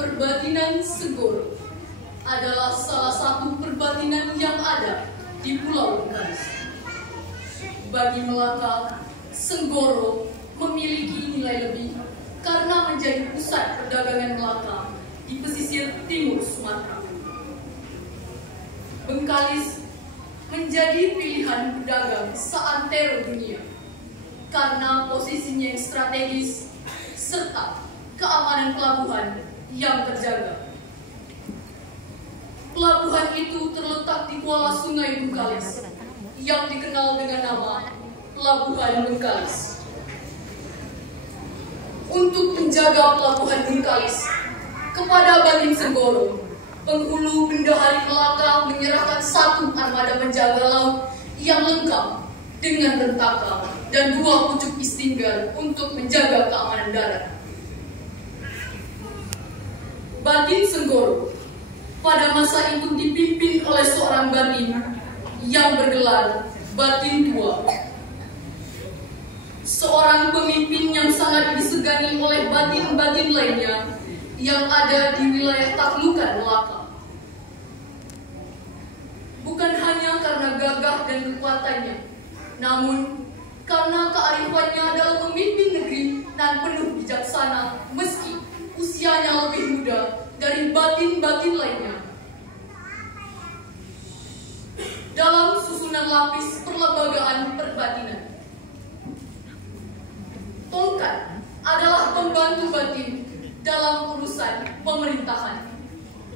Perbatinan Senggoro adalah salah satu perbatinan yang ada di Pulau Bengkalis. Bagi Melaka, Senggoro memiliki nilai lebih karena menjadi pusat perdagangan Melaka di pesisir timur Sumatera. Bengkalis menjadi pilihan pedagang seantero dunia karena posisinya yang strategis serta keamanan pelabuhan yang terjaga. Pelabuhan itu terletak di kuala Sungai Bengkalis yang dikenal dengan nama Pelabuhan Bengkalis. Untuk menjaga Pelabuhan Bengkalis kepada Batin Senggoro, penghulu Bendahari Melaka menyerahkan satu armada penjaga laut yang lengkap dengan rentaka dan 2 pucuk istinggal untuk menjaga keamanan darat. Batin Senggoro pada masa itu dipimpin oleh seorang batin yang bergelar Batin Tua. Seorang pemimpin yang sangat disegani oleh batin-batin lainnya yang ada di wilayah taklukan Melaka. Bukan hanya karena gagah dan kekuatannya, namun karena kearifannya dalam memimpin negeri dan penuh bijaksana meski usianya lebih muda dari batin-batin lainnya. Dalam susunan lapis perlembagaan perbatinan, tongkat adalah pembantu batin dalam urusan pemerintahan,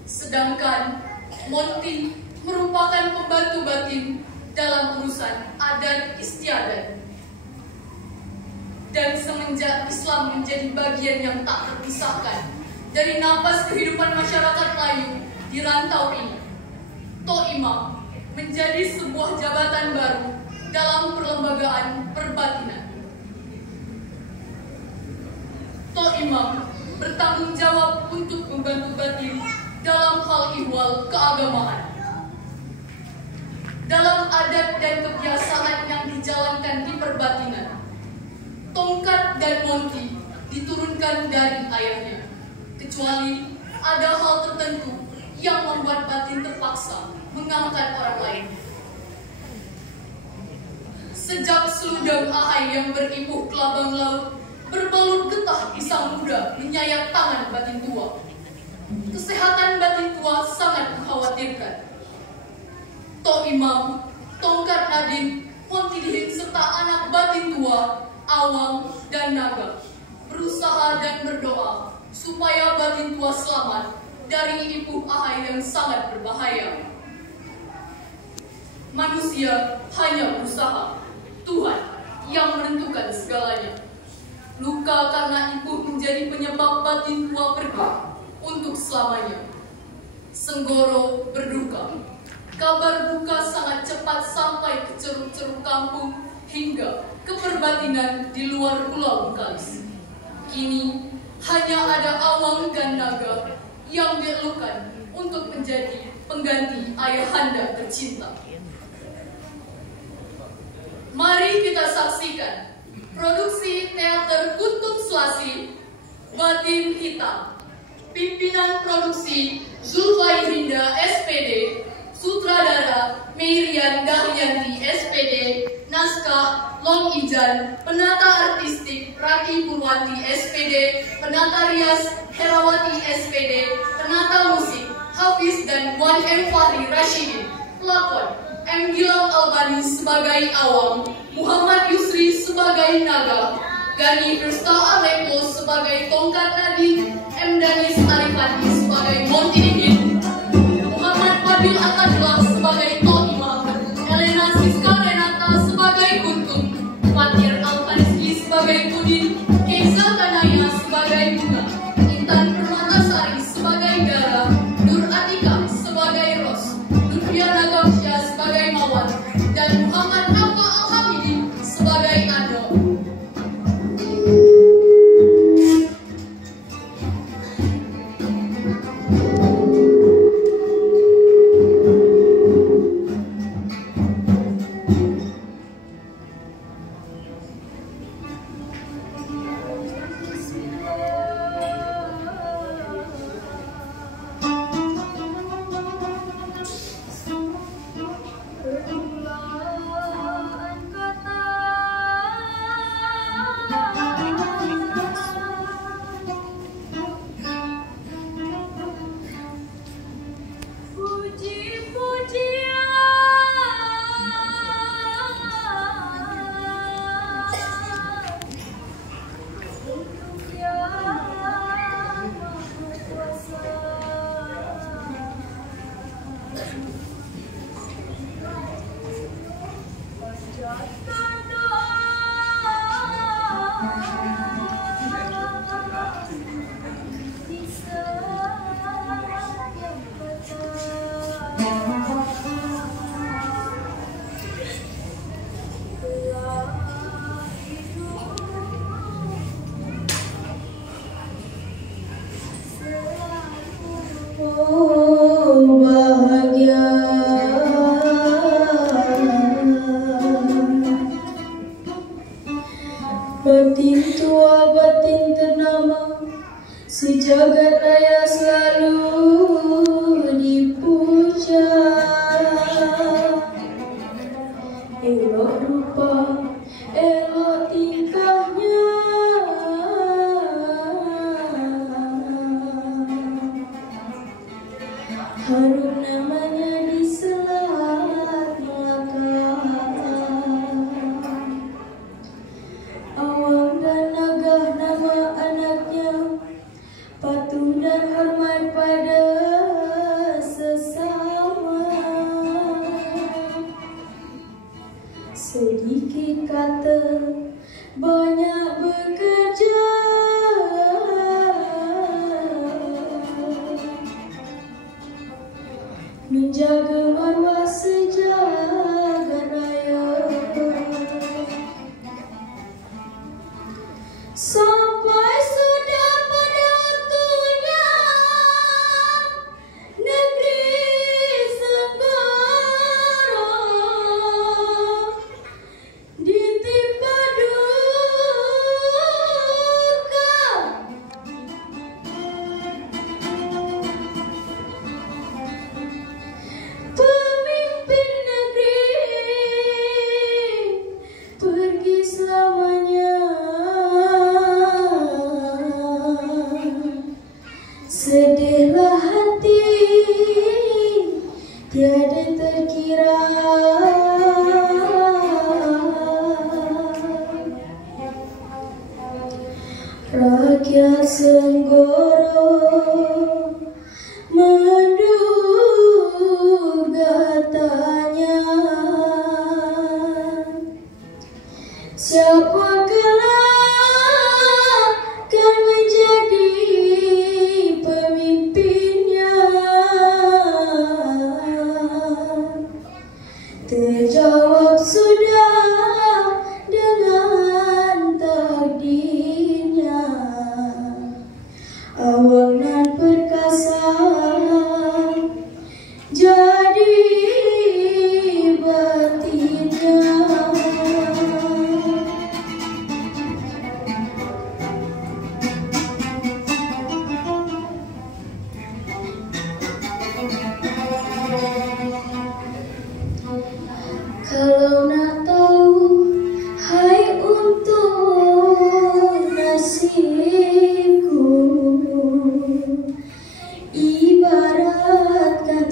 sedangkan monti merupakan pembantu batin dalam urusan adat istiadat. Dan semenjak Islam menjadi bagian yang tak terpisahkan dari napas kehidupan masyarakat Melayu di rantau ini, Tok Imam menjadi sebuah jabatan baru dalam perlembagaan perbatinan. Tok Imam bertanggung jawab untuk membantu batin dalam hal ihwal keagamaan. Dalam adat dan kebiasaan yang dijalankan di perbatinan, tongkat dan monti diturunkan dari ayahnya, kecuali ada hal tertentu yang membuat batin terpaksa mengangkat orang lain. Sejak seludang ahai yang beribuh kelabang laut berbalut getah pisang muda menyayat tangan batin tua, kesehatan batin tua sangat mengkhawatirkan. Tok Imam, tongkat Nadim, monti dihin serta anak batin tua, Awang dan Naga berusaha dan berdoa supaya batin tua selamat dari ibuh ahai yang sangat berbahaya. Manusia hanya berusaha, Tuhan yang menentukan segalanya. Luka karena ibuh menjadi penyebab batin tua pergi untuk selamanya. Senggoro berduka. Kabar duka sangat cepat sampai ke ceruk-ceruk kampung hingga ke perbatinan di luar Pulau Bengkalis. Kini hanya ada Awang dan Naga yang dielukan untuk menjadi pengganti ayahanda tercinta. Mari kita saksikan produksi teater Kuntum Selasi, Batin Hitam. Pimpinan produksi Zulfaihinda SPD, sutradara Mirian Dahyanti SPD, naskah Long Ijan, penata artistik Rati Purwanti SPD, penata rias Herawati SPD, penata musik Hafiz dan Wan M. Fahri Rashidin, pelakon M. Gilang Albani sebagai Awang, Muhammad Yusri sebagai Naga, Gani Firsta Alepo sebagai Tongkat Nadine, M. Danis Arifandi sebagai Monti Dingin, Muhammad Fadil Atadlah sebagai Tok Imam, Elena Siska Renata sebagai Kuntum, Fatir Alfarizki sebagai Pudin, Keisa Kanaya sebagai Bunga, Intan Permatasari sebagai Gara, Nur Atika sebagai Ros, Nurfiana Gamsya sebagai Mawar, dan Muhammad Nafa Alhamidi sebagai Ando. Batin tua, batin ternama, sejagat raya selalu dipuja. Elok rupa, elok tingkahnya, harum namanya di Selat Melaka. Awang dan Nagah nama anaknya, patuh dan hormat pada sesama. Sedikit kata, banyak bekerja, menjaga marwah sejagat raya. Sampai sudah pada waktunya negeri Senggara ditimpa duka. Pemimpin negeri pergi selamanya. Sedihlah hati tiada terkira. Rakyat Senggara menduga tanya, siapa kelak kan menjadi pemimpinnya. Terjawab sudah dengan takdirnya. Awang nan perkasa jadi batinnya. Kalau nak tahu, hai untuk nasibku, ibaratkan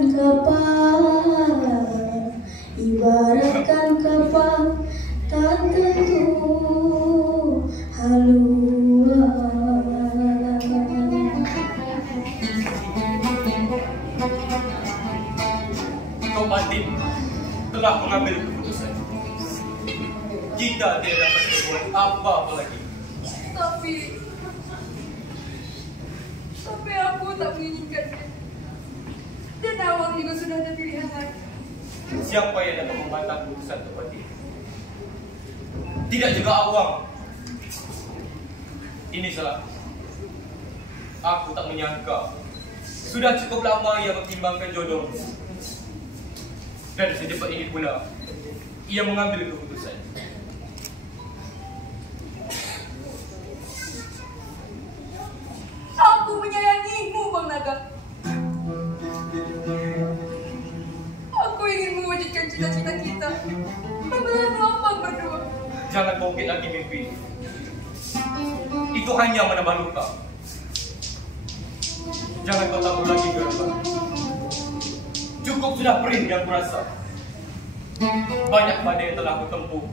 kapal tak tentu haluan. Tok Batin telah mengambil keputusan. Kita tidak dapat berbuat apa-apa lagi. Tapi aku tak menginginkannya. Dan Awang juga sudah ada pilihan lain. Siapa yang dapat membantah keputusan Tok Batin? Tidak juga Awang. Ini salah. Aku tak menyangka. Sudah cukup lama ia mempertimbangkan jodoh. Dan secepat ini pula ia mengambil keputusan. Aku menyayangimu, Bang Naga. Aku ingin mewujudkan cita-cita kita. Membelah gelombang berdua. Jangan bangkit lagi mimpi. Itu hanya menambah luka. Jangan kau tabur lagi gelombang. Cukup sudah perih yang kurasa. Banyak badai yang telah aku tempuh.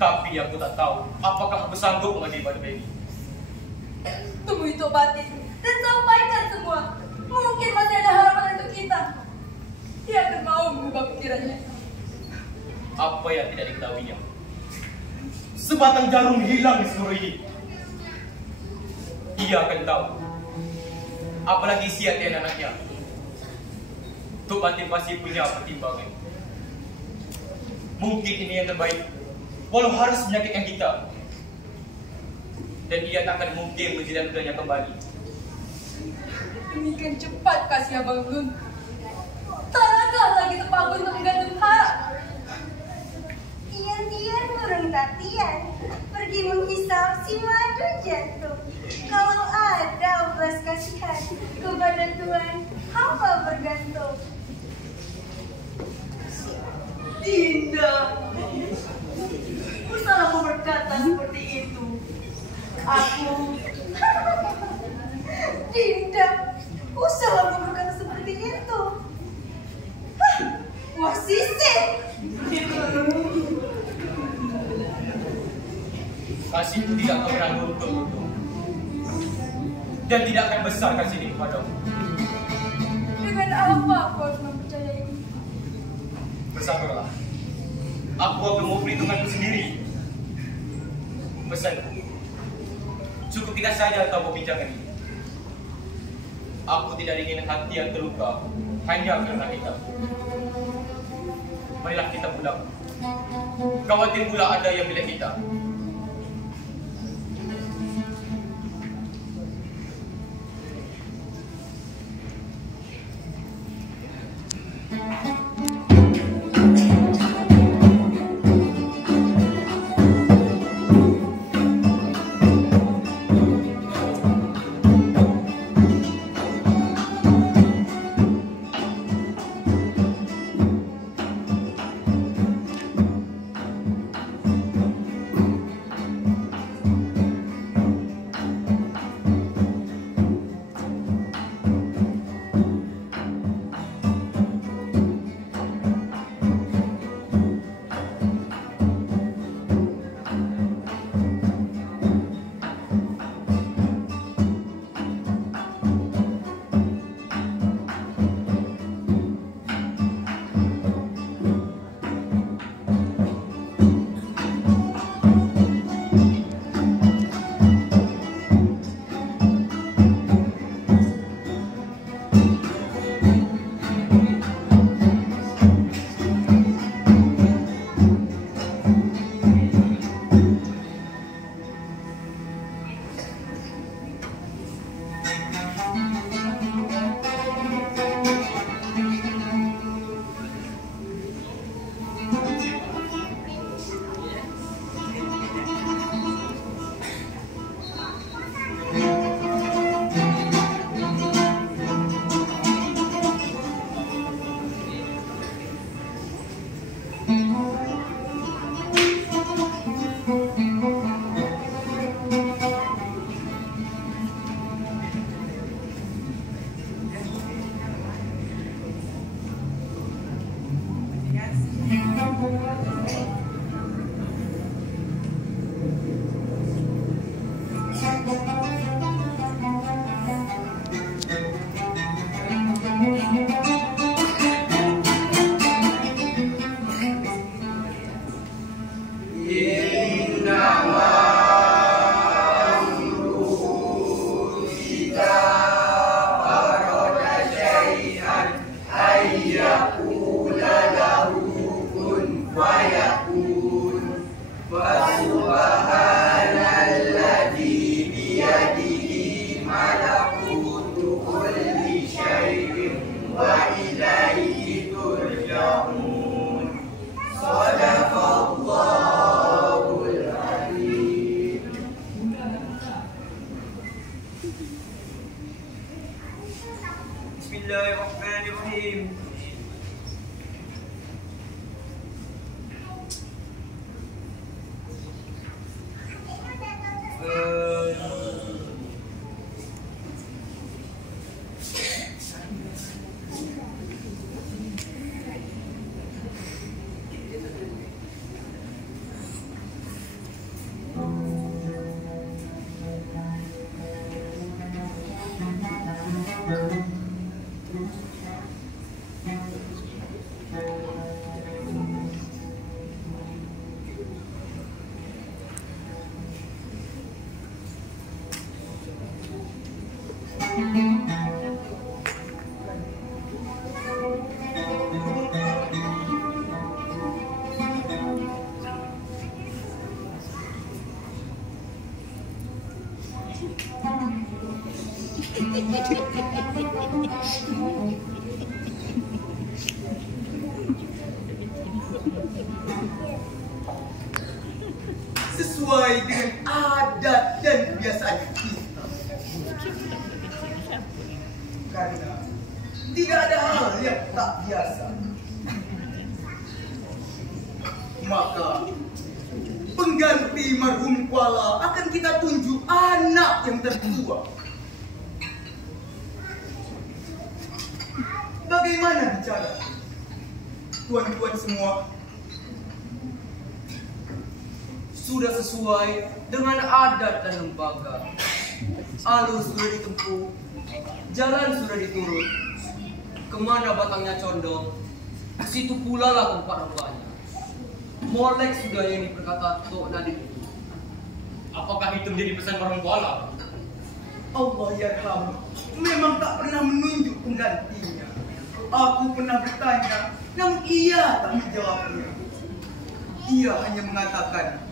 Tapi aku tak tahu apakah aku sanggup menghadapi badai ini. Temui Tok Batin dan sampaikan semua. Mungkin masih ada harapan untuk kita. Dia akan mau mengubah pikirannya. Apa yang tidak diketahuinya? Sebatang jarum hilang di seluruh ini. Ia akan tahu. Apalagi Siat dan anaknya. Tok Batin pasti punya pertimbangan. Mungkin ini yang terbaik, walau harus menyakitkan kita. Dan ia tak akan mungkin menjilat-jilatnya kembali. Demikian cepat kasih Abang Lun. Tak ada lagi terpaku untuk menggantung harap. Ian-ian orang latihan, pergi menghisap si madu jantung. Kalau ada belas kasihan kepada Tuhan, hamba bergantung. Dinda, usahlah berkata seperti itu. Aku, Dinda, usahlah berkata seperti itu. Hah, wah sisik. Kasihku tidak akan pernah luntur dan tidak akan besar kasih ini kepadamu. Dengan apa aku harus mempercayai? Bersabarlah. Aku akan mau perhitunganku sendiri. Pesanku, cukup kita saja tahu perbincangan ini. Aku tidak ingin hati yang terluka hanya karena kita. Marilah kita pulang. Khawatir pula ada yang milik kita. Bismillahirrahmanirrahim. sesuai dengan adat dan kebiasaan kita. Karena tidak ada hal yang tak biasa. Maka pengganti marhum Kuala akan kita tunjuk anak yang tertua. Bagaimana bicara? Tuan-tuan semua, Sudah sesuai dengan adat dan lembaga. Alur sudah ditempuh, jalan sudah diturun. Kemana batangnya condong, ke situ pula lah tempat rambanya. Molek sudah yang diperkata Tok Nadim. Apakah itu menjadi pesan marhum Kuala? Allah yarham memang tak pernah menunjuk penggantinya. Aku pernah bertanya, namun ia tak menjawabnya. Ia hanya mengatakan,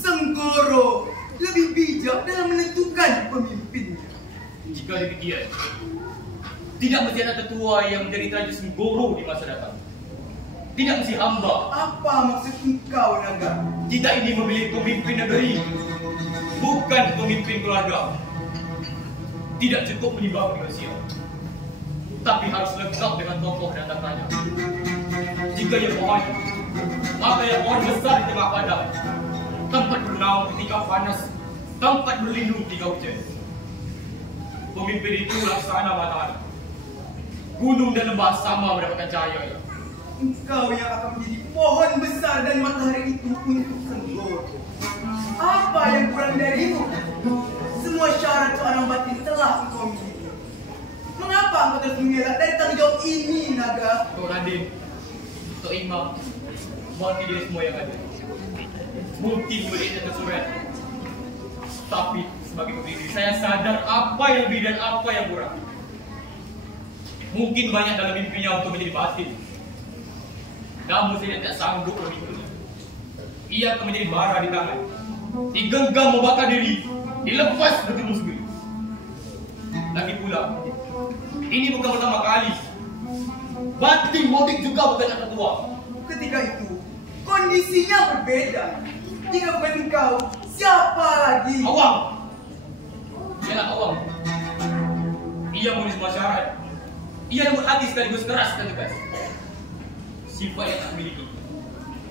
Senggoro lebih bijak dalam menentukan pemimpinnya. Jika demikian, tidak mesti ada tetua yang menjadi Raja Senggoro di masa datang. Tidak mesti hamba. Apa maksud engkau, Naga? Kita ini memilih pemimpin negeri, bukan pemimpin keluarga. Tidak cukup menimba manusia, tapi harus lengkap dengan tokoh dan tandanya. Jika ia pohon, maka ia pohon besar di tengah padang, tempat bernaung ketika panas, tempat berlindung ketika hujan. Pemimpin itu laksana matahari. Gunung dan lembah sama mendapatkan cahaya. Engkau yang akan menjadi pohon besar dan matahari itu untuk Senggoro. Apa yang kurang darimu? Semua syarat seorang batin telah engkau miliki. Mengapa engkau terus mengelak dari tanggung jawab ini, Naga? Tok Nadim, Tok Imam, mewakili semua yang ada. Mungkin muridnya tersurat, tapi sebagai pendiri saya sadar apa yang lebih dan apa yang kurang. Mungkin banyak dalam mimpinya untuk menjadi batin, namun saya tidak sanggup memikirnya. Ia akan menjadi bara di tangan, digenggam membakar diri, dilepas bertemu sendiri. Lagi pula, ini bukan pertama kali. Batin Modik juga bukan anak tua. Ketika itu, kondisinya berbeda. Jika bukan engkau, siapa lagi? Awam. Ialah awam. Ia menulis semua syarat. Ia lembut hati sekaligus keras dan tegas. Sifat yang tak miliki.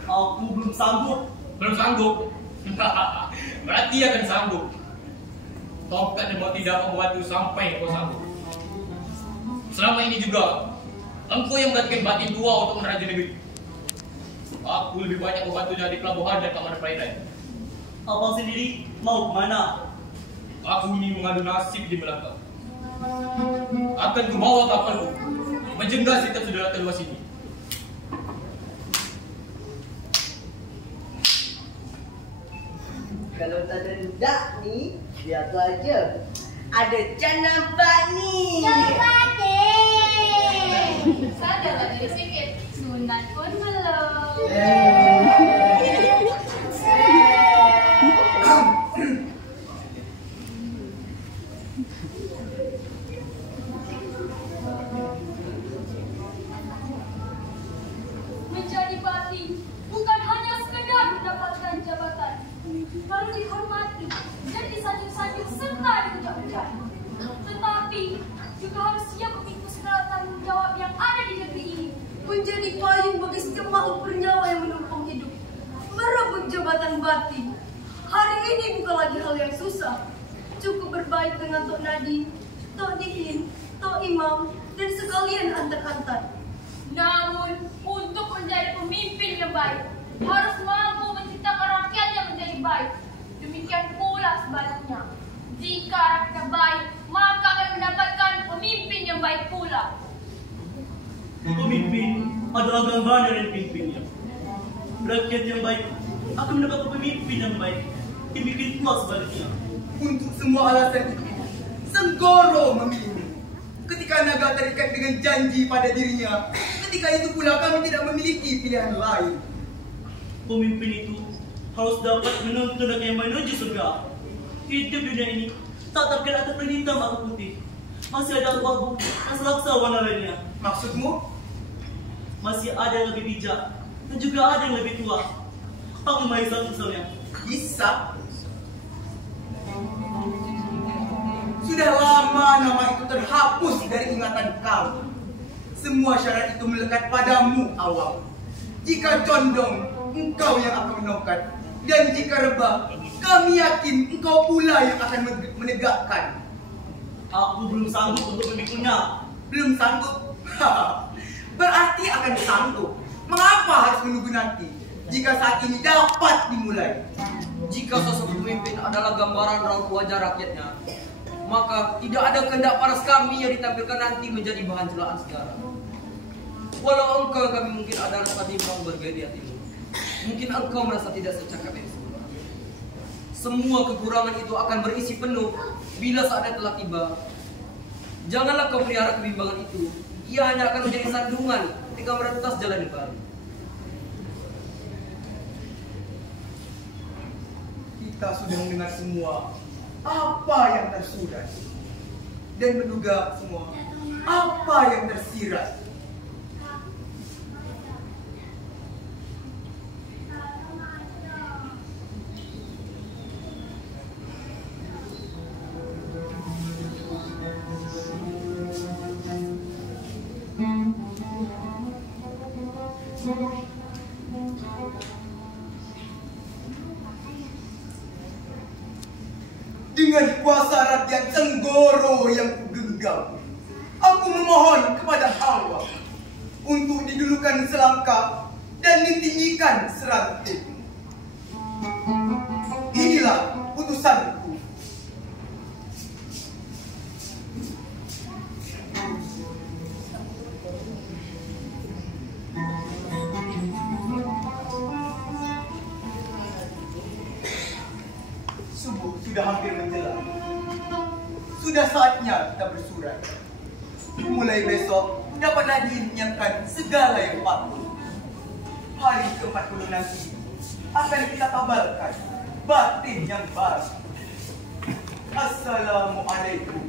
Aku belum sanggup. Belum sanggup? Berarti ia akan sanggup. Tongkat dan mau tidak membantu sampai kau sanggup. Selama ini juga, engkau yang menggantikan batin tua untuk meraja negeri. Aku lebih banyak membantunya di pelabuhan dan kamar perairan. Abang sendiri mau kemana? Aku ini mengadu nasib di Melaka. Akan kubawa kapalku, menjenggal setiap saudara terluas ini. Kalau tak ada ndak ni, biar aku aja. Ada Can nampak ni. Nampak ni. Sadarlah diri sikit, sunat pun belum. Menjadi batin bukan hanya sekedar mendapatkan jabatan, lalu dihormati dan disanjung-sanjung serta dipuja-puja. Tetapi juga harus siap memikul segala tanggung jawab yang ada di negeri ini. Menjadi payung bagi setiap makhluk bernyawa yang menumpang hidup. Merebut jabatan batin. Hari ini bukan lagi hal yang susah. Cukup berbaik dengan Tok Nadi, Tok Dihin, Tok Imam, dan sekalian antar-antar. Namun, untuk menjadi pemimpin yang baik, harus mampu menciptakan rakyat yang menjadi baik. Demikian pula sebaliknya. Jika rakyat baik, maka akan mendapatkan pemimpin yang baik pula. Pemimpin adalah gambaran dari pemimpinnya. Rakyat yang baik akan mendapat pemimpin yang baik. Demikian pula sebaliknya. Untuk semua alasan itu, Senggoro memilih. Ketika Naga terikat dengan janji pada dirinya, ketika itu pula kami tidak memiliki pilihan lain. Pemimpin itu harus dapat menuntun rakyat menuju surga. Hidup dunia ini tak terkena atas hitam atau putih. Masih ada abu dan selaksa warna lainnya. Maksudmu? Masih ada yang lebih bijak dan juga ada yang lebih tua. Ang may isang-isangnya. Bisa. Sudah lama nama itu terhapus dari ingatan kau. Semua syarat itu melekat padamu awal. Jika condong, engkau yang akan menokat. Dan jika rebah, kami yakin engkau pula yang akan menegakkan. Aku belum sanggup untuk memikulnya. Belum sanggup? Berarti akan sanggup. Mengapa harus menunggu nanti? Jika saat ini dapat dimulai. Jika sosok pemimpin adalah gambaran raut wajah rakyatnya, maka tidak ada kehendak paras kami yang ditampilkan nanti menjadi bahan celaan sejarah. Walau engkau kami mungkin ada rasa bimbang bergaya di hatimu, mungkin engkau merasa tidak secakap yang semula. Semua kekurangan itu akan berisi penuh bila saatnya telah tiba. Janganlah kau pelihara kebimbangan itu, ia hanya akan menjadi sandungan ketika merentas jalan yang baru. Kita sudah mendengar semua apa yang tersurat dan menduga semua apa yang tersirat. Dengan kuasa rakyat Senggoro yang kugenggam, aku memohon kepada Allah untuk didulukan selangkah dan ditinggikan seranting. Inilah putusanku. Subuh sudah hampir menjelang. Sudah saatnya kita bersurat. Mulai besok dapatlah dinyatakan segala yang patut. Hari ke-40 nanti akan kita kabarkan batin yang baru. Assalamualaikum.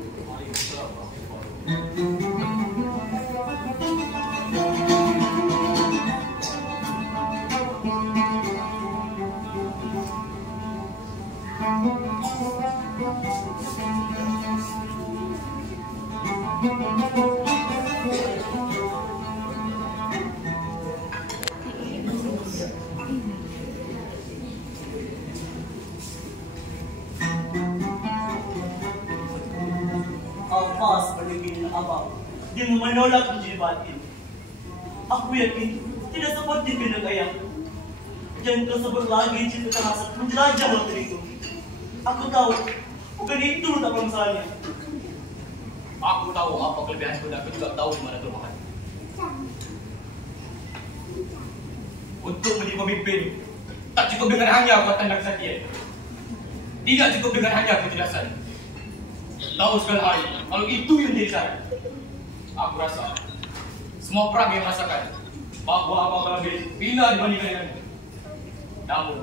Apa seperti keinginan abang dengan menolak menjadi batin. Aku yakin tidak seperti kehendak ayahku. Jangan tersebut lagi cinta terhasap menjelajah waktu itu. Aku tahu bukan itu tak masalahnya. Aku tahu apa kelebihanku dan aku juga tahu di mana kelemahan. Untuk menjadi pemimpin, tak cukup dengan hanya kekuatan dan kesatian. Tidak cukup dengan hanya kecerdasan. Tahu sekali hari, kalau itu yang jadi syarat. Aku rasa semua perang yang merasakan bahwa aku akan lebih bila dibandingkan denganmu. Namun,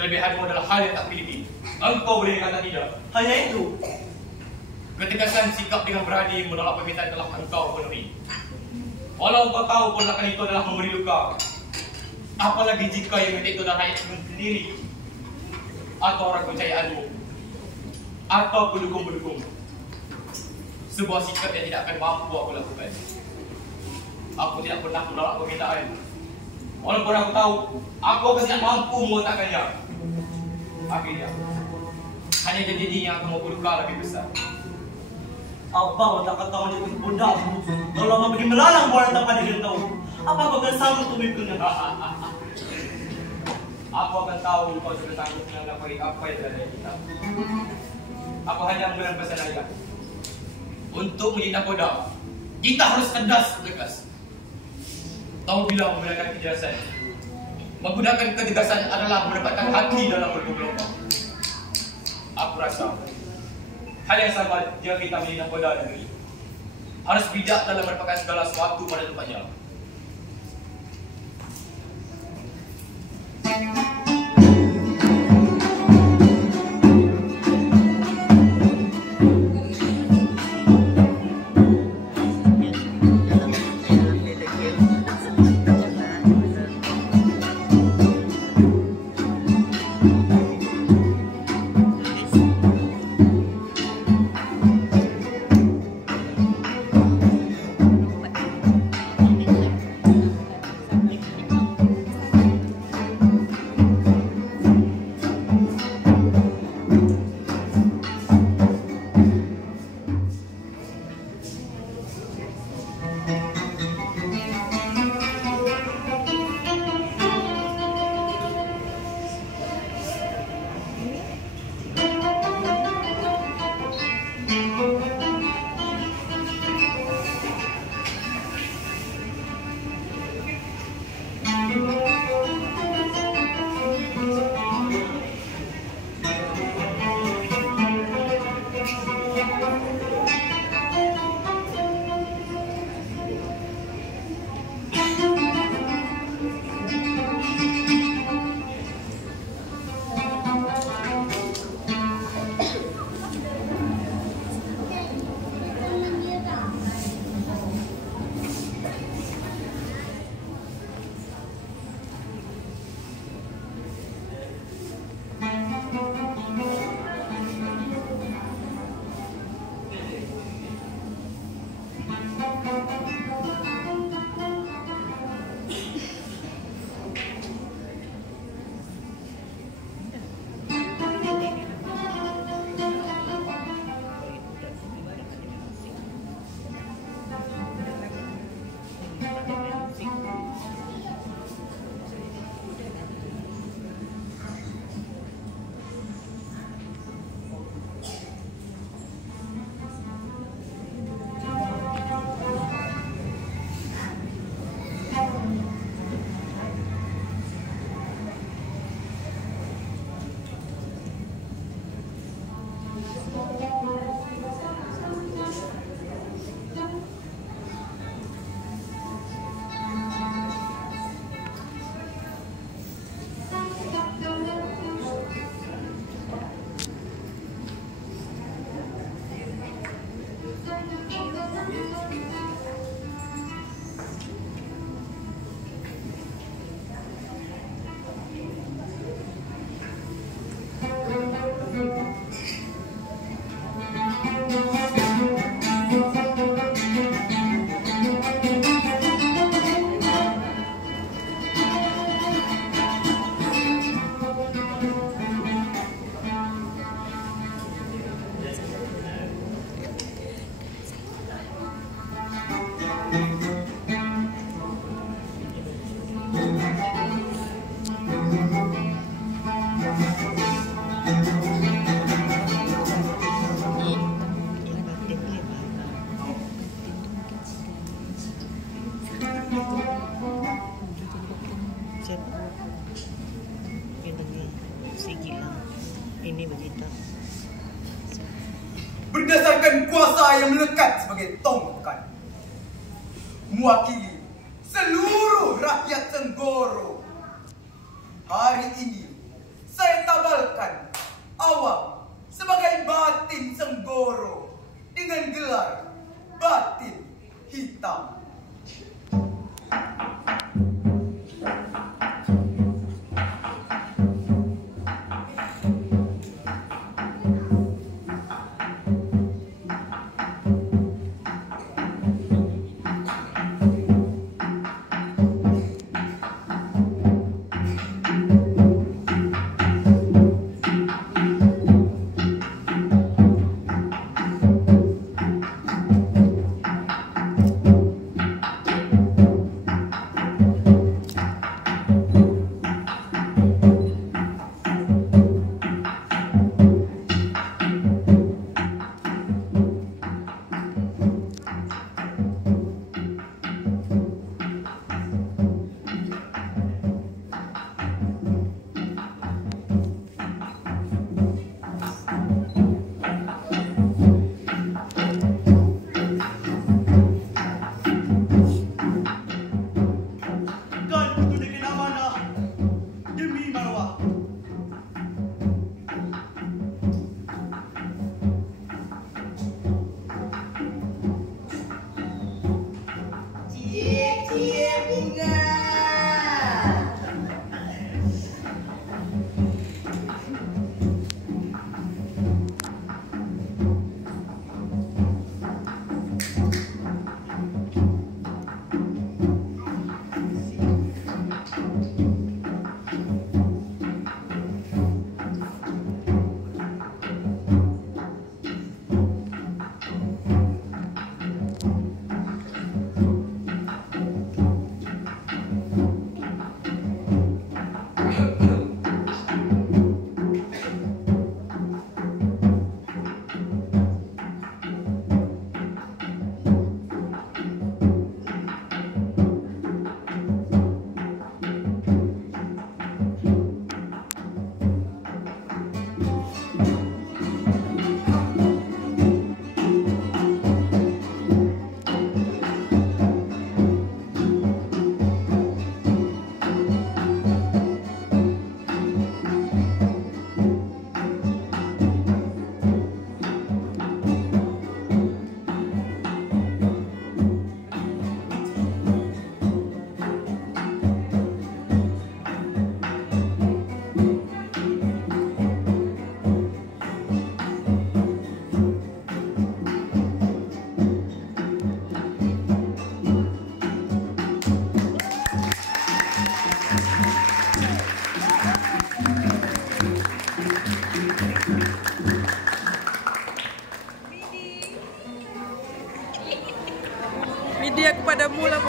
kelebihanmu adalah hal yang tak miliki. Engkau boleh kata tidak. Hanya itu. Ketegasan sikap dengan berani menolak permintaan telah engkau penuhi. Walau kau tahu penolakan itu adalah memberi luka. Apalagi jika yang minta itu adalah rakyat sendiri, atau orang kepercayaanmu, atau pendukung-pendukung. Sebuah sikap yang tidak akan mampu aku lakukan. Aku tidak pernah menolak permintaan. Walaupun aku tahu, aku akan tidak mampu mengotakkannya. Akhirnya, hanya jadi yang akan membuat luka lebih besar. Abang tak kata menjadi budakmu. Kalau abang pergi melalang bola tanpa dia tahu. Apa kau akan sanggup untuk mengikutnya? Aku akan tahu kau sudah sanggup melakukan apa yang ada di kitab. Aku hanya memberikan pesan ayah. Untuk menjadi nakoda, kita harus cerdas tegas. Tahu bila menggunakan kejelasan. Menggunakan ketegasan adalah mendapatkan hati dalam bergelombang. Aku rasa hal yang sama jika kita menjadi nakoda negeri. Harus bijak dalam menempatkan segala sesuatu pada tempatnya. Ini begitu. Berdasarkan kuasa yang melekat sebagai tongkat, mewakili seluruh rakyat Senggoro, hari ini